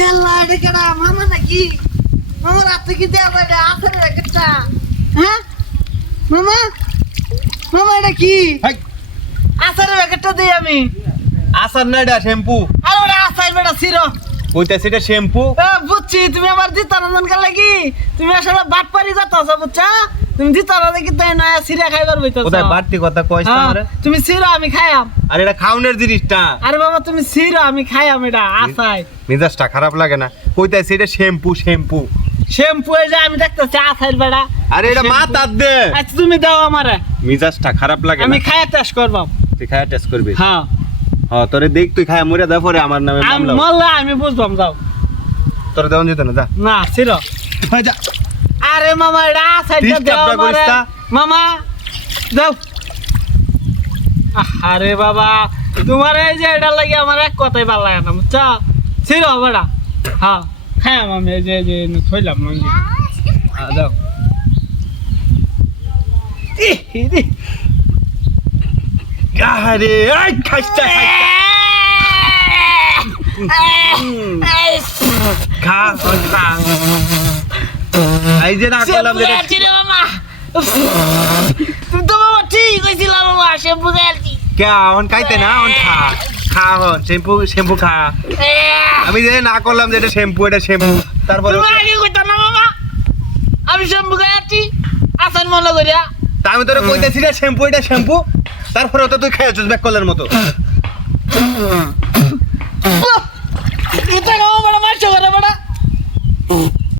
ইয়াল্লা এটা কেডা মামা নাকি মামা রাত থেকে দেয়া বাইরে আসরে রাখটা হ্যাঁ মামা মামা এটা কি হাই আসরে রাখটা দেই আমি আসার না এটা শ্যাম্পু আর ওটা আসাই বেটা সিরো কইতা সেটা শ্যাম্পু বুঝছি তুমি আমার দিতা নন্দন কাল লাগি তুমি আসলে বাটপারি কথা আছে বুঝছা তুমি দিতা না দেখি তাই না সিরা খাইবার বইতো কোথায় বাড়তি কথা কইছ তোরে তুমি সিরো আমি খাইয়াম আর এটা খাউনের জিনিসটা আরে বাবা তুমি সিরো আমি খাইয়াম এটা আসাই মেজাজটা খারাপ লাগে না কইতা সেটা শ্যাম্পু শ্যাম্পু শ্যাম্পু এই যে আমি দেখতেছি আসাইর বেটা আরে এটা মাথার দে আচ্ছা তুমি দাও আমারে মেজাজটা খারাপ লাগে আমি না খাইয়া টেস্ট করবাম তুই খায়া টেস্ট করবি হ্যাঁ হ্যাঁ তোরে দেখ তুই খায়া মরে দে পরে আমার নামে আমি মামলা মল্লা আমি বুঝবাম যাও তোরে দেওয়া যেত না যা না সিরো হয় যা আরে মামা এটা আসাইটা Disturb দাও টা করিস আমারে তা। মামা দাও আরে বাবা তোমার এই যে এটা লাগে আমার এক কথাই ভালো লাগে না বুঝছা ছিল বেটা হ্যাঁ হ্যাঁ মামি এই যে থইলাম মামি দাও আরে আই খাইস্তা খা খা এই যে না করলাম যেটা তুমি তো বাবা ঠিক কইছিলা বাবা শ্যাম্পু খাইছি কে অন খাইতে না অন খা খা হন শ্যাম্পু শ্যাম্পু খা আমি যে না করলাম যে এটা শ্যাম্পু তারপরে তুমি আগে কইতা না বাবা আমি শ্যাম্পু খাইছি আসান মনে করিয়া তা আমি তোরে কইতেছি না শ্যাম্পু এটা শ্যাম্পু তারপরে তো তুই খাইছিস ব্যাক কলার মতো এটা গাও বড় মাছ করে বড়